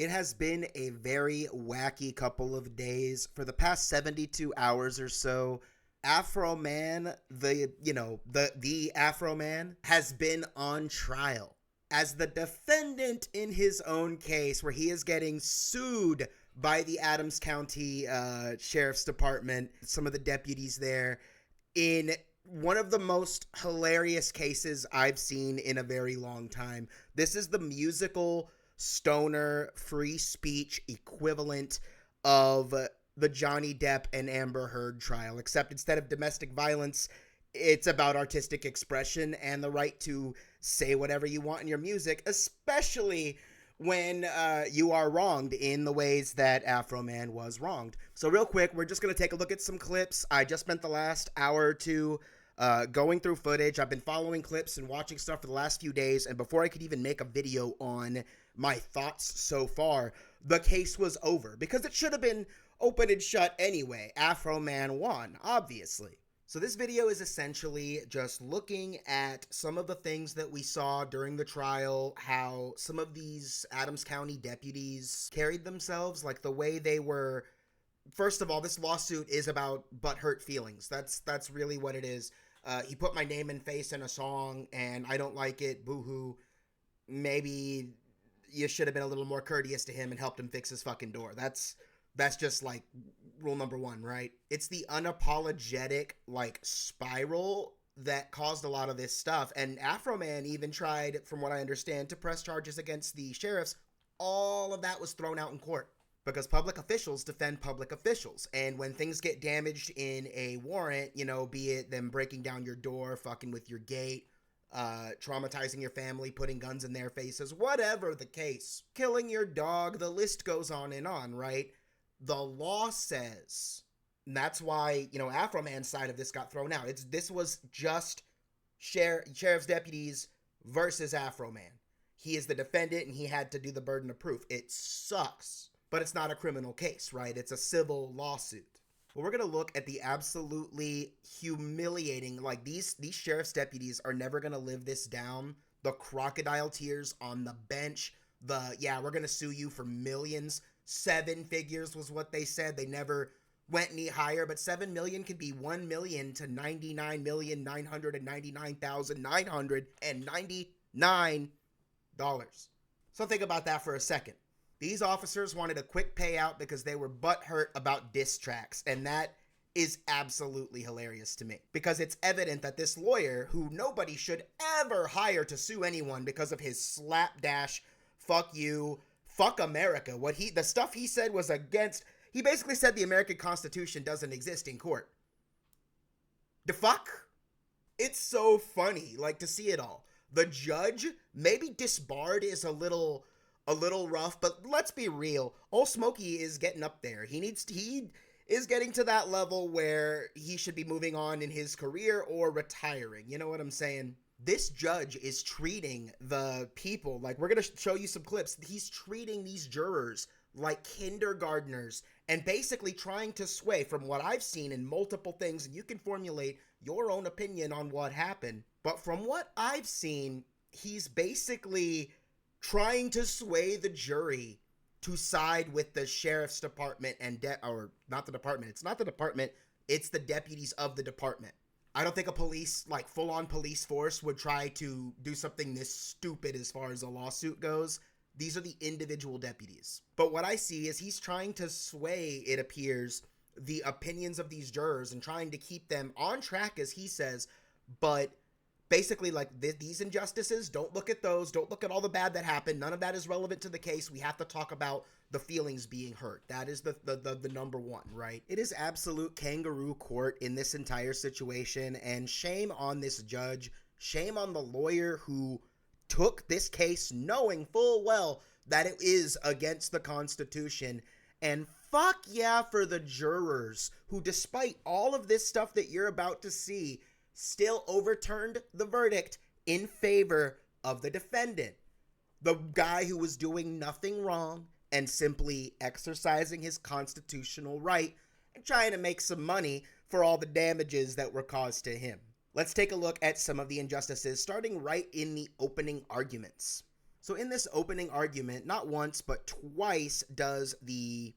It has been a very wacky couple of days. For the past 72 hours or so, Afroman, the Afroman has been on trial as the defendant in his own case where he is getting sued by the Adams County Sheriff's Department, some of the deputies there, in one of the most hilarious cases I've seen in a very long time. This is the musical stoner free speech equivalent of the Johnny Depp and Amber Heard trial, except instead of domestic violence, it's about artistic expression and the right to say whatever you want in your music, especially when you are wronged in the ways that Afroman was wronged. So real quick, we're just going to take a look at some clips. I just spent the last hour or two going through footage. I've been following clips and watching stuff for the last few days, and before I could even make a video on my thoughts so far, the case was over, because it should have been open and shut anyway. Afroman won, obviously. So this video is essentially just looking at some of the things that we saw during the trial, how some of these Adams County deputies carried themselves, like the way they were. First of all, this lawsuit is about butthurt feelings. That's really what it is. He put my name and face in a song, and I don't like it. Boo-hoo. Maybe you should have been a little more courteous to him and helped him fix his fucking door. That's just like rule number one, right? It's the unapologetic like spiral that caused a lot of this stuff. And Afroman even tried, from what I understand, to press charges against the sheriffs. All of that was thrown out in court because public officials defend public officials. And when things get damaged in a warrant, be it them breaking down your door, fucking with your gate, traumatizing your family, putting guns in their faces, whatever the case, killing your dog, the list goes on, right? The law says, and that's why, Afroman's side of this got thrown out. This was just sheriff's deputies versus Afroman. He is the defendant and he had to do the burden of proof. It sucks, but it's not a criminal case, right? It's a civil lawsuit. Well, we're going to look at the absolutely humiliating, like these sheriff's deputies are never going to live this down. The crocodile tears on the bench, we're going to sue you for millions. 7 figures was what they said. They never went any higher, but 7 million could be 1 million to 99,999,999 dollars. So think about that for a second. These officers wanted a quick payout because they were butthurt about diss tracks, and that is absolutely hilarious to me, because it's evident that this lawyer, who nobody should ever hire to sue anyone because of his slapdash fuck you, fuck America. The stuff he said was against, he basically said the American Constitution doesn't exist in court. The fuck? It's so funny, to see it all. The judge, maybe disbarred is a little rough, but let's be real. Old Smokey is getting up there. He is getting to that level where he should be moving on in his career or retiring. You know what I'm saying? This judge is treating the people, we're going to show you some clips. He's treating these jurors like kindergartners and basically trying to sway, from what I've seen in multiple things, and you can formulate your own opinion on what happened. But from what I've seen, he's basically trying to sway the jury to side with the sheriff's department or not the department. It's not the department. It's the deputies of the department. I don't think a police, full-on police force would try to do something this stupid as far as a lawsuit goes. These are the individual deputies. But what I see is he's trying to sway, it appears, the opinions of these jurors and trying to keep them on track, as he says, but basically, these injustices, don't look at those. Don't look at all the bad that happened. None of that is relevant to the case. We have to talk about the feelings being hurt. That is the number one, right? It is absolute kangaroo court in this entire situation, and shame on this judge. Shame on the lawyer who took this case knowing full well that it is against the Constitution. And fuck yeah for the jurors who, despite all of this stuff that you're about to see, still overturned the verdict in favor of the defendant. The guy who was doing nothing wrong and simply exercising his constitutional right and trying to make some money for all the damages that were caused to him. Let's take a look at some of the injustices, starting right in the opening arguments. So in this opening argument, not once, but twice does the...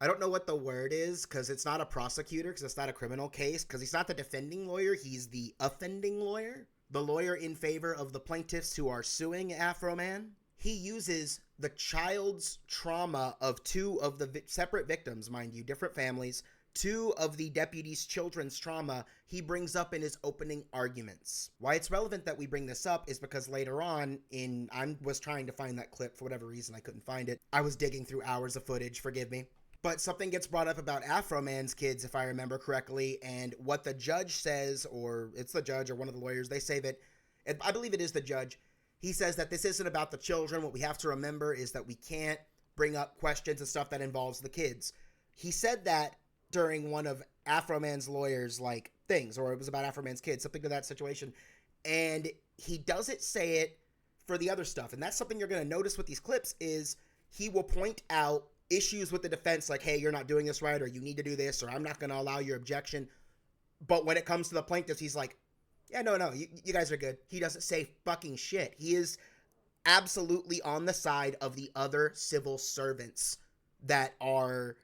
I don't know what the word is, because it's not a prosecutor, because it's not a criminal case, because he's not the defending lawyer, he's the offending lawyer. The lawyer in favor of the plaintiffs who are suing Afroman. He uses the child's trauma of two of the separate victims, mind you, different families, two of the deputy's children's trauma he brings up in his opening arguments. Why it's relevant that we bring this up is because later on I was trying to find that clip for whatever reason I couldn't find it. I was digging through hours of footage, forgive me. But something gets brought up about Afroman's kids, if I remember correctly, and what the judge says, or it's the judge or one of the lawyers, they say that, I believe it is the judge, he says that this isn't about the children. What we have to remember is that we can't bring up questions and stuff that involves the kids. He said that during one of Afroman's lawyers' things, or it was about Afroman's kids, something to that situation, and he doesn't say it for the other stuff. And that's something you're going to notice with these clips is he will point out issues with the defense, like, hey, you're not doing this right, or you need to do this, or I'm not going to allow your objection. But when it comes to the plaintiffs, he's like, yeah, no, you guys are good. He doesn't say fucking shit. He is absolutely on the side of the other civil servants that are,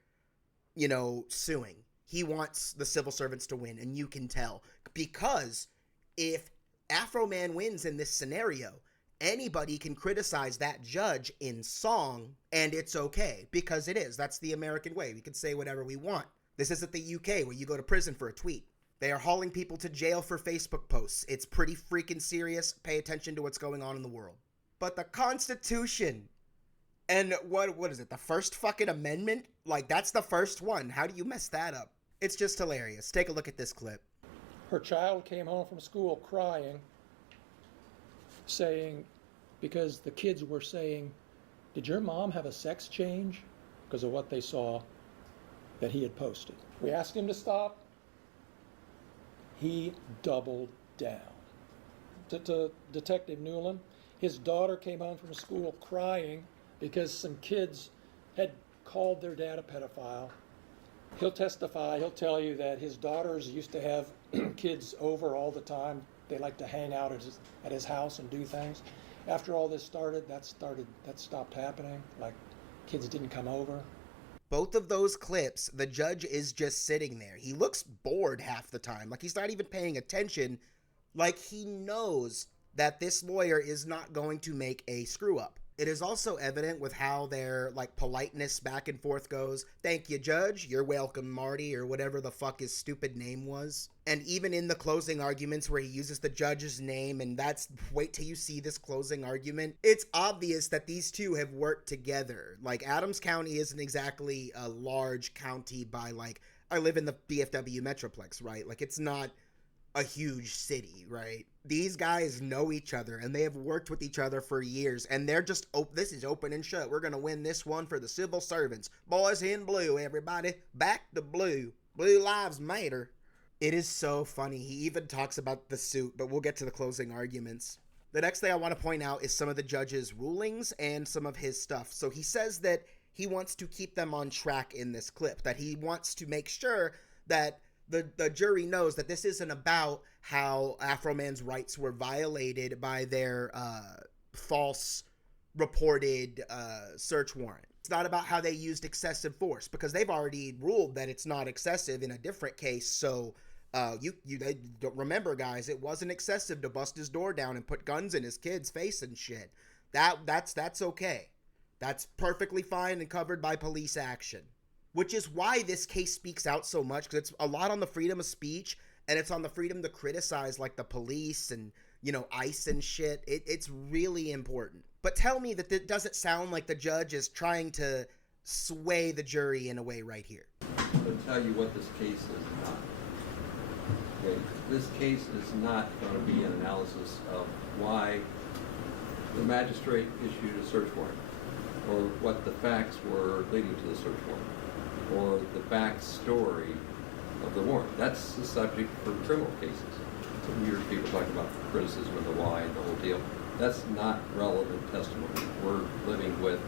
suing. He wants the civil servants to win, and you can tell. Because if Afroman wins in this scenario, anybody can criticize that judge in song, and it's okay, because it is. That's the American way. We can say whatever we want. This isn't the UK where you go to prison for a tweet. They are hauling people to jail for Facebook posts. It's pretty freaking serious. Pay attention to what's going on in the world. But the Constitution, and what is it, the first fucking amendment? That's the first one. How do you mess that up? It's just hilarious. Take a look at this clip. Her child came home from school crying, saying, because the kids were saying, did your mom have a sex change? Because of what they saw that he had posted. We asked him to stop. He doubled down. To Detective Newland, his daughter came home from school crying because some kids had called their dad a pedophile. He'll testify, he'll tell you that his daughters used to have kids over all the time. They like to hang out at his house and do things. After all this started, that stopped happening. Kids didn't come over. Both of those clips, the judge is just sitting there. He looks bored half the time. He's not even paying attention. He knows that this lawyer is not going to make a screw up. It is also evident with how their politeness back and forth goes. Thank you, Judge. You're welcome, Marty, or whatever the fuck his stupid name was. And even in the closing arguments where he uses the judge's name, and wait till you see this closing argument. It's obvious that these two have worked together. Adams County isn't exactly a large county by I live in the DFW Metroplex, right? It's not a huge city, right? These guys know each other, and they have worked with each other for years, and they're just, this is open and shut. We're going to win this one for the civil servants. Boys in blue, everybody. Back to blue. Blue lives matter. It is so funny. He even talks about the suit, but we'll get to the closing arguments. The next thing I want to point out is some of the judge's rulings and some of his stuff. So he says that he wants to keep them on track in this clip, that he wants to make sure that the jury knows that this isn't about how Afroman's rights were violated by their false reported search warrant. It's not about how they used excessive force, because they've already ruled that it's not excessive in a different case. So they don't remember, guys, it wasn't excessive to bust his door down and put guns in his kid's face and shit. That's okay. That's perfectly fine and covered by police action. Which is why this case speaks out so much, because it's a lot on the freedom of speech, and it's on the freedom to criticize the police and, ICE and shit. It's really important. But tell me that it doesn't sound like the judge is trying to sway the jury in a way right here. I'll tell you what this case is not. Okay? This case is not going to be an analysis of why the magistrate issued a search warrant, or what the facts were leading to the search warrant, or the backstory of the warrant. That's the subject for criminal cases. Some weird people talk about criticism of the law and the whole deal. That's not relevant testimony. We're living with,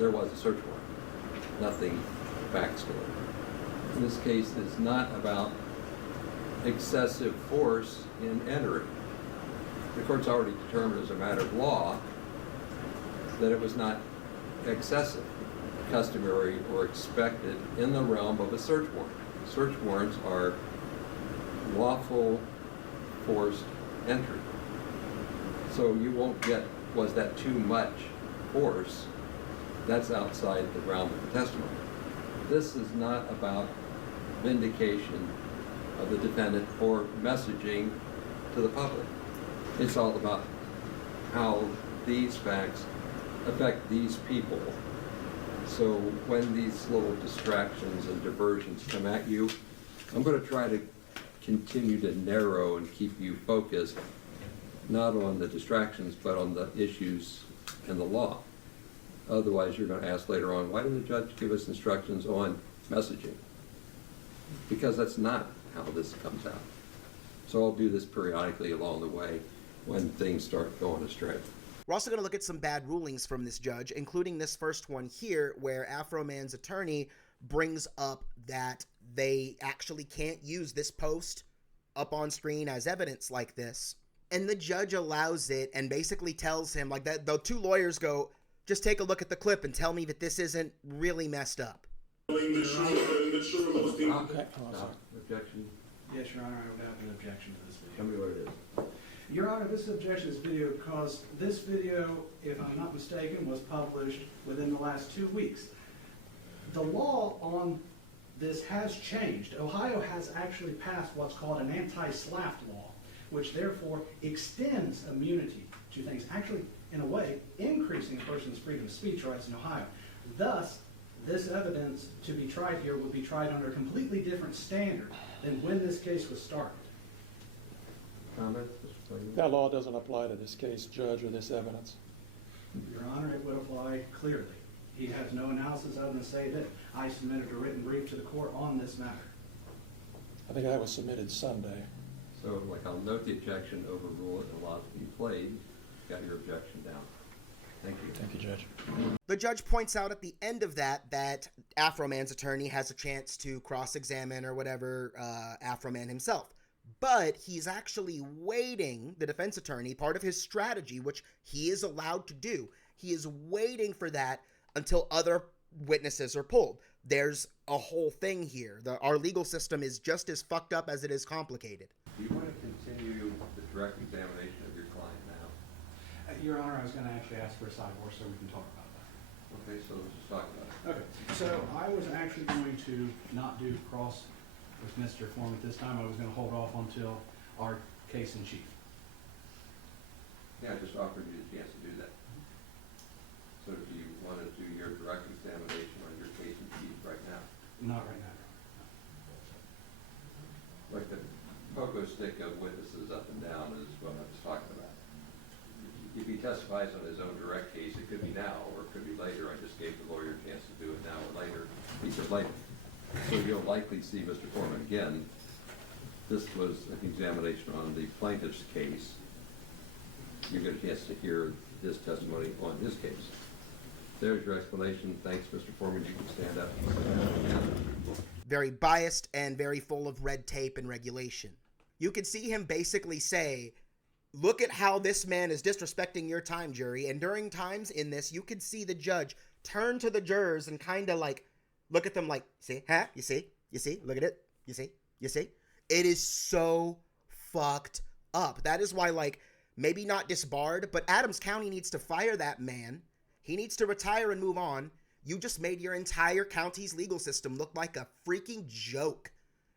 there was a search warrant, nothing backstory. In this case, is not about excessive force in entering. The court's already determined as a matter of law that it was not excessive, customary, or expected in the realm of a search warrant. Search warrants are lawful forced entry. So you won't get, was that too much force? That's outside the realm of the testimony. This is not about vindication of the defendant or messaging to the public. It's all about how these facts affect these people. So when these little distractions and diversions come at you, I'm going to try to continue to narrow and keep you focused, not on the distractions, but on the issues and the law. Otherwise, you're going to ask later on, why didn't the judge give us instructions on messaging? Because that's not how this comes out. So I'll do this periodically along the way when things start going astray. We're also going to look at some bad rulings from this judge, including this first one here, where Afroman's attorney brings up that they actually can't use this post up on screen as evidence like this. And the judge allows it and basically tells him, like, that the two lawyers go, just take a look at the clip and tell me that this isn't really messed up. Okay. Sorry. Objection. Yes, Your Honor, I would have an objection to this video. Tell me what it is. Your Honor, this objection to this video because this video, if I'm not mistaken, was published within the last 2 weeks. The law on this has changed. Ohio has actually passed what's called an anti-SLAPP law, which therefore extends immunity to things, actually, in a way, increasing a person's freedom of speech rights in Ohio. Thus, this evidence to be tried here would be tried under a completely different standard than when this case was started. Comments, Mr. Clayton? That law doesn't apply to this case, Judge, or this evidence. Your Honor, it would apply clearly. He has no analysis other than say that I submitted a written brief to the court on this matter. I think that was submitted Sunday. So, like, I'll note the objection, overrule it, and allow it to be played. Got your objection down. Thank you. Thank you, Judge. The judge points out at the end of that Afroman's attorney has a chance to cross-examine or whatever Afroman himself. But he's actually waiting, the defense attorney, part of his strategy, which he is allowed to do, he is waiting for that until other witnesses are pulled. There's a whole thing here. Our legal system is just as fucked up as it is complicated. Do you want to continue the direct examination of your client now? Your Honor, I was going to actually ask for a sidebar so we can talk about that. Okay, so let's just talk about it. Okay, so I was actually going to not do cross with Mr. Foreman at this time. I was going to hold off until our case in chief. Yeah, I just offered you the chance to do that. So do you want to do your direct examination on your case in chief right now? Not right now. Like the pogo stick of witnesses up and down is what I was talking about. If he testifies on his own direct case, it could be now or it could be later. I just gave the lawyer a chance to do it now or later. He said later. So you'll likely see Mr. Foreman again. This was an examination on the plaintiff's case. You get a chance to hear his testimony on his case. There's your explanation. Thanks, Mr. Foreman. You can stand up. Very biased and very full of red tape and regulation. You can see him basically say, look at how this man is disrespecting your time, jury. And during times in this, you could see the judge turn to the jurors and kind of like, look at them like, see, huh? You see? You see? Look at it. You see? You see? It is so fucked up. That is why, like, maybe not disbarred, but Adams County needs to fire that man. He needs to retire and move on. You just made your entire county's legal system look like a freaking joke.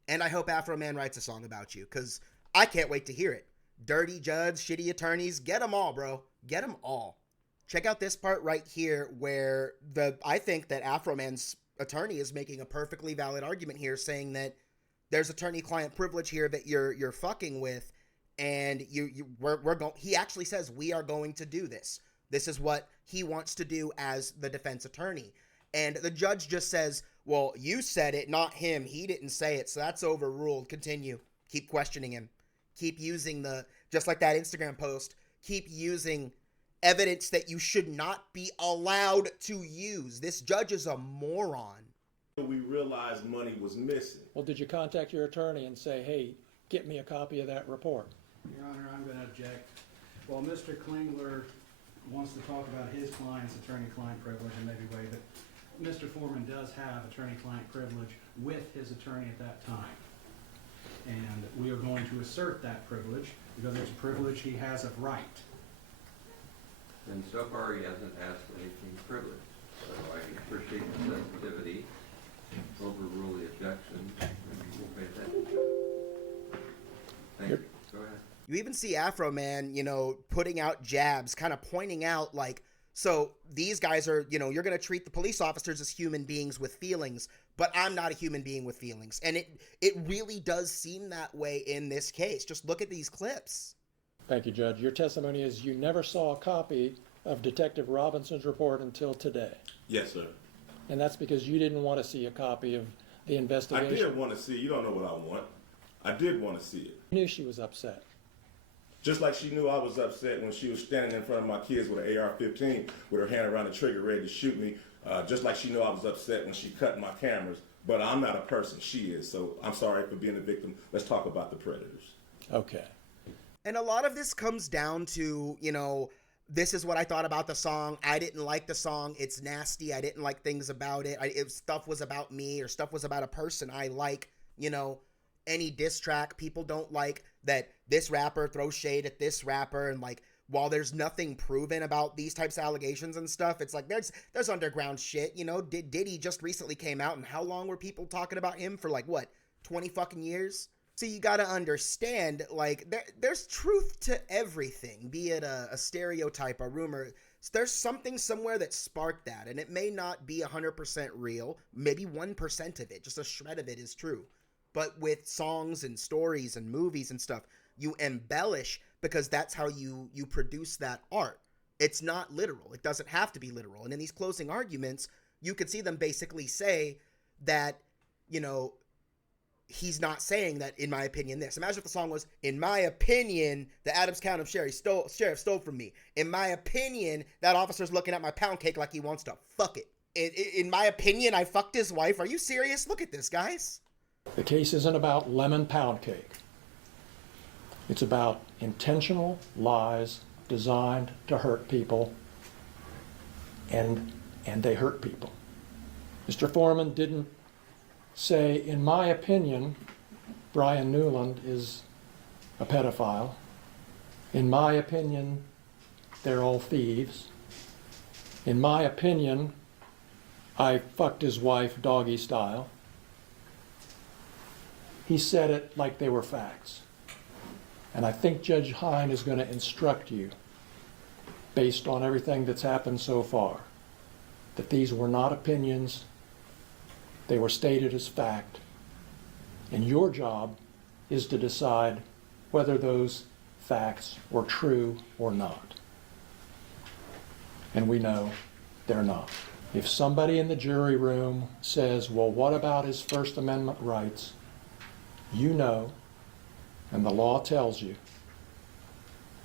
And I hope Afroman writes a song about you, because I can't wait to hear it. Dirty judge, shitty attorneys, get them all, bro. Get them all. Check out this part right here where I think that Afroman's attorney is making a perfectly valid argument here, saying that there's attorney-client privilege here that you're fucking with, and he actually says we are going to do this. This is what he wants to do as the defense attorney. And the judge just says, well, you said it, not him. He didn't say it, so that's overruled. Continue. Keep questioning him. Keep using just like that Instagram post, keep using evidence that you should not be allowed to use. This judge is a moron. We realized money was missing. Well, did you contact your attorney and say, hey, get me a copy of that report? Your Honor, I'm going to object. Well, Mr. Klingler wants to talk about his client's attorney-client privilege and maybe waive it. Mr. Foreman does have attorney-client privilege with his attorney at that time. And we are going to assert that privilege because it's a privilege he has of right. And so far, he hasn't asked anything privileged. So I appreciate the sensitivity, overrule the objection, and we'll pay attention. Thank you. Go ahead. You even see Afroman, you know, putting out jabs, kind of pointing out like, so these guys are, you know, you're going to treat the police officers as human beings with feelings, but I'm not a human being with feelings. And it really does seem that way in this case. Just look at these clips. Thank you, Judge. Your testimony is you never saw a copy of Detective Robinson's report until today. Yes, sir. And that's because you didn't want to see a copy of the I investigation. did want to see it. You don't know what I want. I did want to see it. You knew she was upset. Just like she knew I was upset when she was standing in front of my kids with an AR-15 with her hand around the trigger ready to shoot me. Just like she knew I was upset when she cut my cameras. But I'm not a person. She is. So I'm sorry for being a victim. Let's talk about the predators. Okay. And a lot of this comes down to, you know, this is what I thought about the song. I didn't like the song. It's nasty. I didn't like things about it. If stuff was about me or stuff was about a person I like, you know, any diss track, people don't like that this rapper throws shade at this rapper. And like, while there's nothing proven about these types of allegations and stuff, it's like there's underground shit, you know. Diddy just recently came out, and how long were people talking about him for? Like what, 20 fucking years? So you got to understand, like, there's truth to everything, be it a stereotype, a rumor. There's something somewhere that sparked that, and it may not be 100% real. Maybe 1% of it, just a shred of it is true. But with songs and stories and movies and stuff, you embellish because that's how you produce that art. It's not literal. It doesn't have to be literal. And in these closing arguments, you could see them basically say that, you know, he's not saying that, in my opinion, this. Imagine if the song was, in my opinion, the Adams County sheriff stole from me. In my opinion, that officer's looking at my pound cake like he wants to fuck it. In my opinion, I fucked his wife. Are you serious? Look at this, guys. The case isn't about lemon pound cake. It's about intentional lies designed to hurt people, and they hurt people. Mr. Foreman didn't say, in my opinion, Brian Newland is a pedophile. In my opinion, they're all thieves. In my opinion, I fucked his wife doggy style. He said it like they were facts. And I think Judge Hine is going to instruct you, based on everything that's happened so far, that these were not opinions, they were stated as fact. And your job is to decide whether those facts were true or not. And we know they're not. If somebody in the jury room says, well, what about his First Amendment rights? You know, and the law tells you,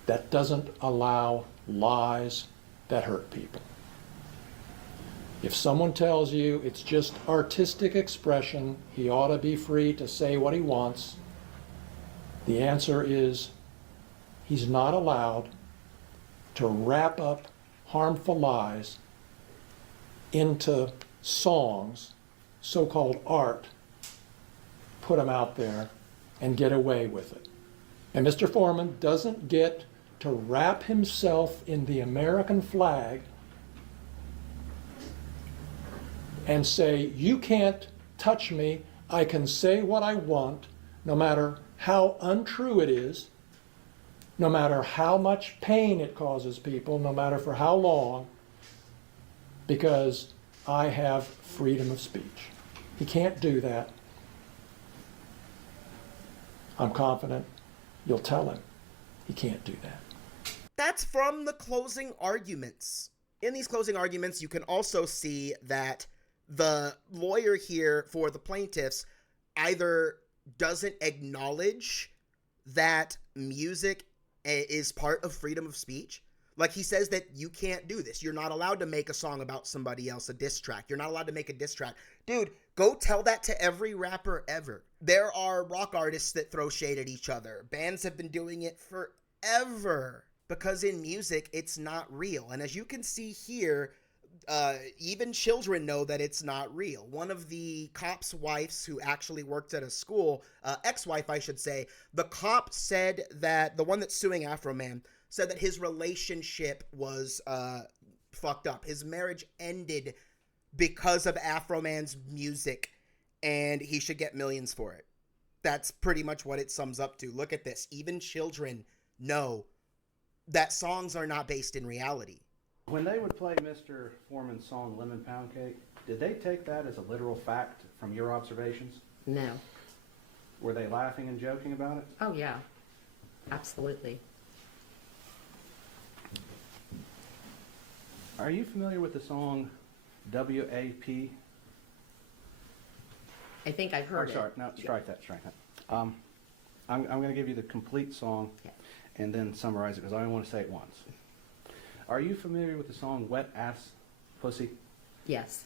that doesn't allow lies that hurt people. If someone tells you it's just artistic expression, he ought to be free to say what he wants, the answer is he's not allowed to wrap up harmful lies into songs, so-called art, put them out there and get away with it. And Mr. Foreman doesn't get to wrap himself in the American flag and say, you can't touch me, I can say what I want, no matter how untrue it is, no matter how much pain it causes people, no matter for how long, because I have freedom of speech. He can't do that. I'm confident you'll tell him he can't do that. That's from the closing arguments. In these closing arguments, you can also see that the lawyer here for the plaintiffs either doesn't acknowledge that music is part of freedom of speech. Like, he says that you can't do this. You're not allowed to make a song about somebody else, a diss track. You're not allowed to make a diss track. Dude, go tell that to every rapper ever. There are rock artists that throw shade at each other. Bands have been doing it forever. because in music, it's not real. And as you can see here, even children know that it's not real. One of the cop's wives who actually worked at a school, ex-wife, I should say, the cop said that, the one that's suing Afroman, said that his relationship was fucked up. His marriage ended because of Afroman's music, and he should get millions for it. That's pretty much what it sums up to. Look at this. Even children know that songs are not based in reality. When they would play Mr. Foreman's song Lemon Pound Cake, did they take that as a literal fact from your observations? No. Were they laughing and joking about it? Oh, yeah. Absolutely. Are you familiar with the song WAP? I think I've heard Sorry, it. no, strike that. I'm going to give you the complete song and then summarize it because I only want to say it once. Are you familiar with the song Wet Ass Pussy? Yes,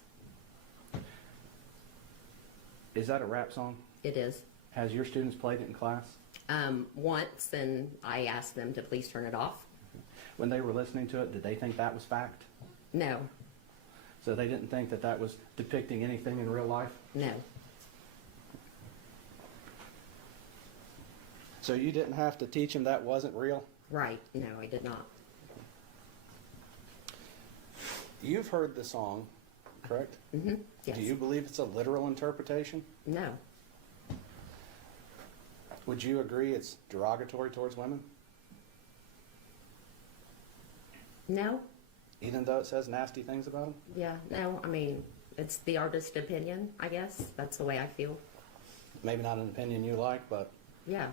Is that a rap song? it is. Has your students played it in class? Once, and I asked them to please turn it off. When they were listening to it, did they think that was fact? No, So they didn't think that that was depicting anything in real life? no. So you didn't have to teach them that wasn't real? Right. No, I did not. You've heard the song, correct? Mm-hmm. Yes. Do you believe it's a literal interpretation? No. Would you agree it's derogatory towards women? No. Even though it says nasty things about them? Yeah. No. I mean, it's the artist's opinion, I guess. That's the way I feel. Maybe not an opinion you like, but Yeah.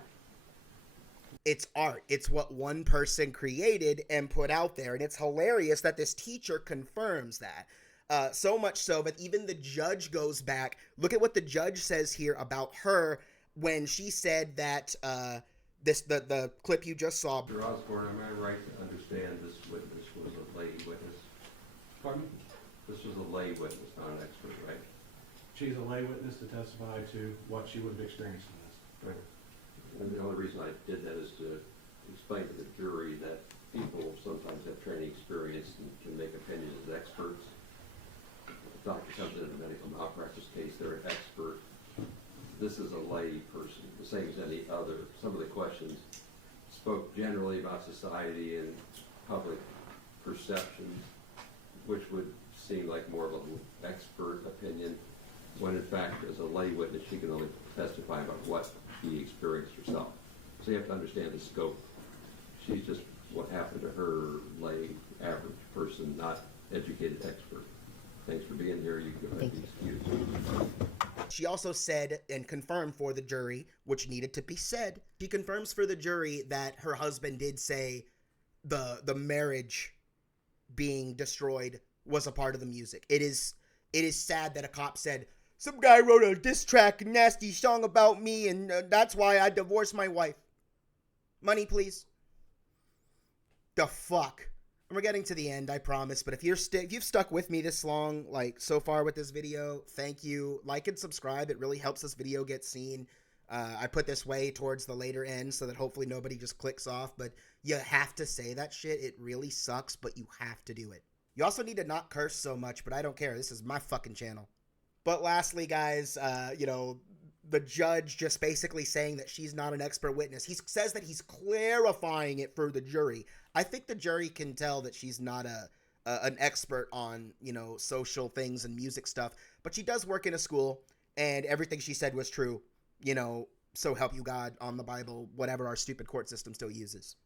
It's art. It's what one person created and put out there. And it's hilarious that this teacher confirms that. So much so that even the judge goes back. Look at what the judge says here about her when she said that the clip you just saw. Mr. Osborne, am I right to understand this witness was a lay witness? Pardon me? This was a lay witness, not an expert, right? She's a lay witness to testify to what she would have experienced in this. Right. And the only reason I did that is to explain to the jury that people sometimes have training experience and can make opinions as experts. If a doctor comes in a medical malpractice case, they're an expert. This is a lay person, the same as any other. Some of the questions spoke generally about society and public perceptions, which would seem like more of an expert opinion, when in fact, as a lay witness, she can only testify about what she experienced herself. So you have to understand the scope. She's just what happened to her, lay, average person, not educated expert. Thanks for being here. You can go ahead and be excused. She also said and confirmed for the jury, which needed to be said. She confirms for the jury that her husband did say the marriage being destroyed was a part of the music. It is sad that a cop said, some guy wrote a diss track, a nasty song about me, and that's why I divorced my wife. Money, please. The fuck? We're getting to the end, I promise, but if you've stuck with me this long, like, so far with this video, thank you. Like and subscribe. It really helps this video get seen. I put this way towards the later end so that hopefully nobody just clicks off, but you have to say that shit. It really sucks, but you have to do it. You also need to not curse so much, but I don't care. This is my fucking channel. But lastly, guys, the judge just basically saying that she's not an expert witness. He says that he's clarifying it for the jury. I think the jury can tell that she's not an expert on, social things and music stuff. But she does work in a school, and everything she said was true. So help you God, on the Bible, whatever our stupid court system still uses.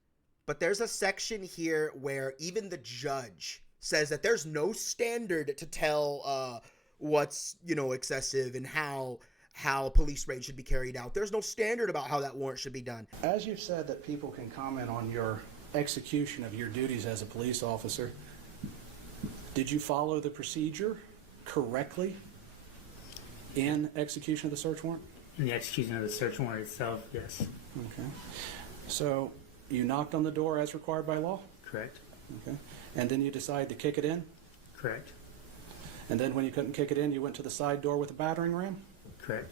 But there's a section here where even the judge says that there's no standard to tell what's, excessive and how police raids should be carried out. There's no standard about how that warrant should be done. As you've said that people can comment on your execution of your duties as a police officer, did you follow the procedure correctly in execution of the search warrant? In the execution of the search warrant itself, yes. Okay. So you knocked on the door as required by law? Correct. Okay. And then you decided to kick it in? Correct. And then when you couldn't kick it in, you went to the side door with a battering ram? Correct.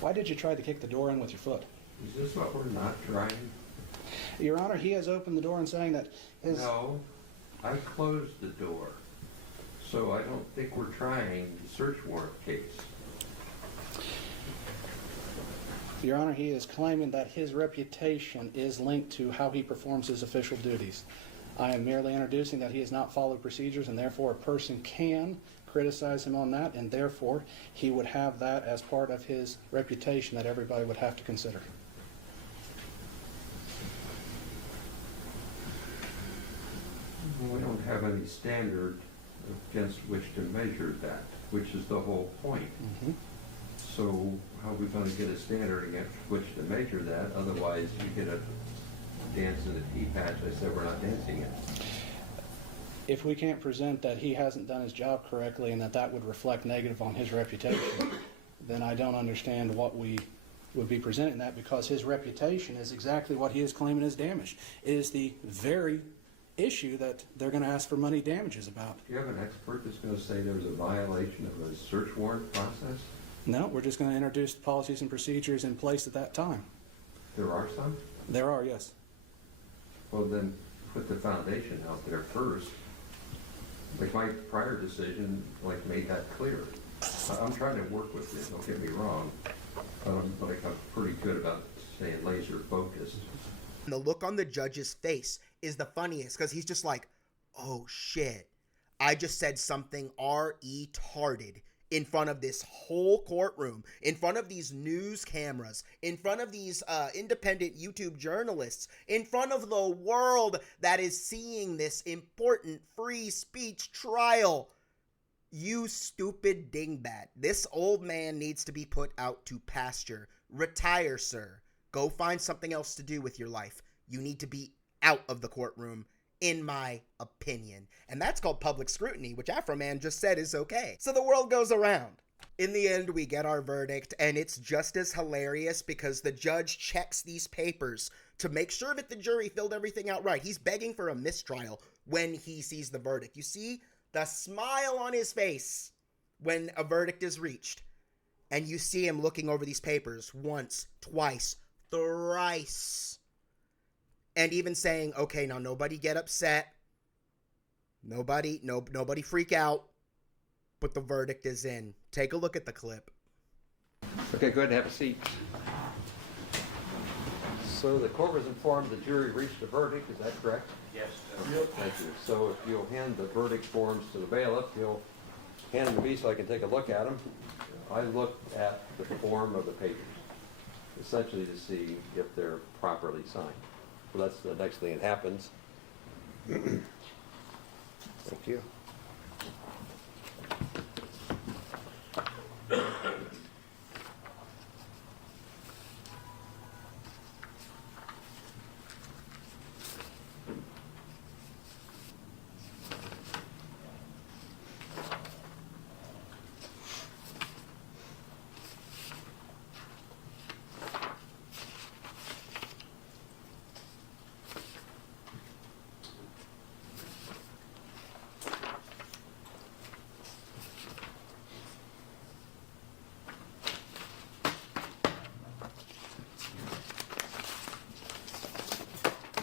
Why did you try to kick the door in with your foot? Is this what we're not trying? Your Honor, he has opened the door and saying that his... No, I closed the door. So I don't think we're trying the search warrant case. Your Honor, he is claiming that his reputation is linked to how he performs his official duties. I am merely introducing that he has not followed procedures, and therefore a person can criticize him on that, and therefore he would have that as part of his reputation that everybody would have to consider. We don't have any standard against which to measure that, which is the whole point. Mm-hmm. So how are we going to get a standard against which to measure that? Otherwise, you get a dance in the tea patch. I said we're not dancing it. If we can't present that he hasn't done his job correctly and that that would reflect negative on his reputation, then I don't understand what we would be presenting that, because his reputation is exactly what he is claiming is damaged. It is the very issue that they're going to ask for money damages about. Do you have an expert that's going to say there was a violation of a search warrant process? No, we're just going to introduce the policies and procedures in place at that time. There are some? There are, yes. Well, then put the foundation out there first. Like my prior decision, made that clear. I'm trying to work with you, don't get me wrong. I'm pretty good about staying laser focused. And the look on the judge's face is the funniest, because he's just like, oh shit, I just said something retarded in front of this whole courtroom, in front of these news cameras, in front of these independent YouTube journalists, in front of the world that is seeing this important free speech trial. You stupid dingbat. This old man needs to be put out to pasture. Retire, sir. Go find something else to do with your life. You need to be out of the courtroom, in my opinion. And that's called public scrutiny, which Afroman just said is okay. So the world goes around. In the end, we get our verdict, and it's just as hilarious because the judge checks these papers to make sure that the jury filled everything out right. He's begging for a mistrial when he sees the verdict. You see the smile on his face when a verdict is reached. And you see him looking over these papers once, twice, thrice. And even saying, okay, now nobody get upset. Nobody freak out. But the verdict is in. Take a look at the clip. Okay, go ahead and have a seat. So the court was informed the jury reached a verdict, is that correct? Yes. Okay, thank you. So if you'll hand the verdict forms to the bailiff, he'll hand them to me so I can take a look at them. I looked at the form of the papers, essentially to see if they're properly signed. So that's the next thing that happens. Thank you.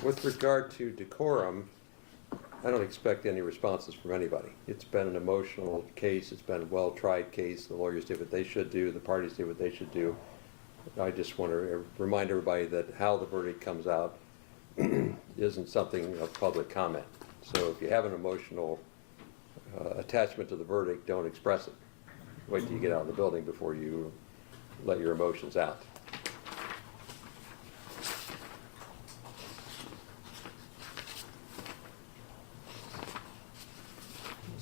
With regard to decorum, I don't expect any responses from anybody. It's been an emotional case. It's been a well-tried case. The lawyers did what they should do. The parties did what they should do. I just want to remind everybody that how the verdict comes out isn't something of public comment. So if you have an emotional attachment to the verdict, don't express it. Wait till you get out of the building before you let your emotions out.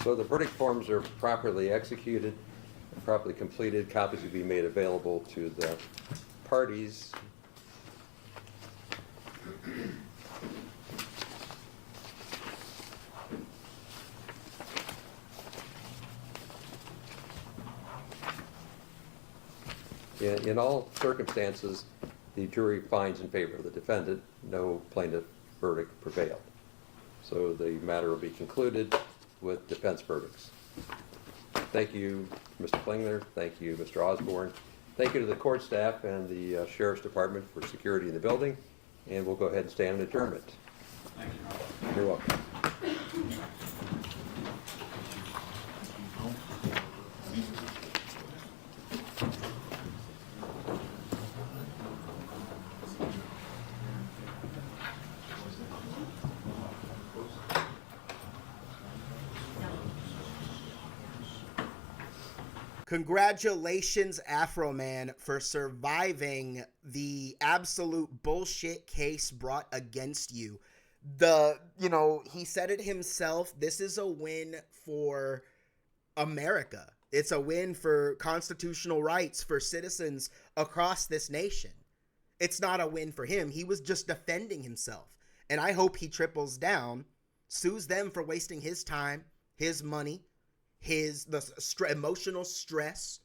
So the verdict forms are properly executed, properly completed. Copies will be made available to the parties. In all circumstances, the jury finds in favor of the defendant. No plaintiff verdict prevailed. So the matter will be concluded with defense verdicts. Thank you, Mr. Klingler. Thank you, Mr. Osborne. Thank you to the court staff and the Sheriff's Department for security in the building, and we'll go ahead and stand in adjournment. Thank you. You're welcome. Congratulations, Afroman, for surviving the absolute bullshit case brought against you. He said it himself. This is a win for America. It's a win for constitutional rights for citizens across this nation. It's not a win for him. He was just defending himself. And I hope he triples down, sues them for wasting his time, his money, emotional stress.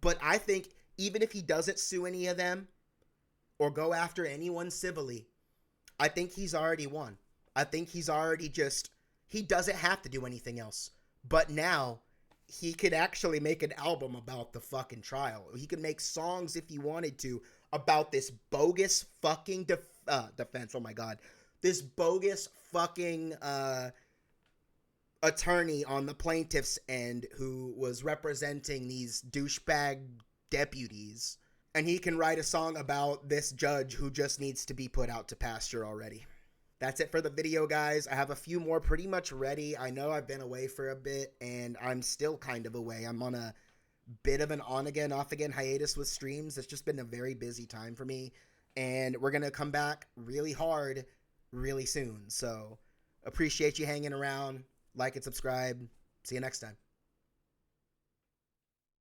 But I think even if he doesn't sue any of them or go after anyone civilly, I think he's already won. I think he's already he doesn't have to do anything else. But now he could actually make an album about the fucking trial. He could make songs if he wanted to about this bogus fucking defense. Oh my God. This bogus fucking attorney on the plaintiff's end who was representing these douchebag deputies. And he can write a song about this judge who just needs to be put out to pasture already. That's it for the video, guys. I have a few more pretty much ready. I know I've been away for a bit, and I'm still kind of away. I'm on a bit of an on-again, off-again hiatus with streams. It's just been a very busy time for me, and we're going to come back really hard really soon. So appreciate you hanging around. Like and subscribe. See you next time.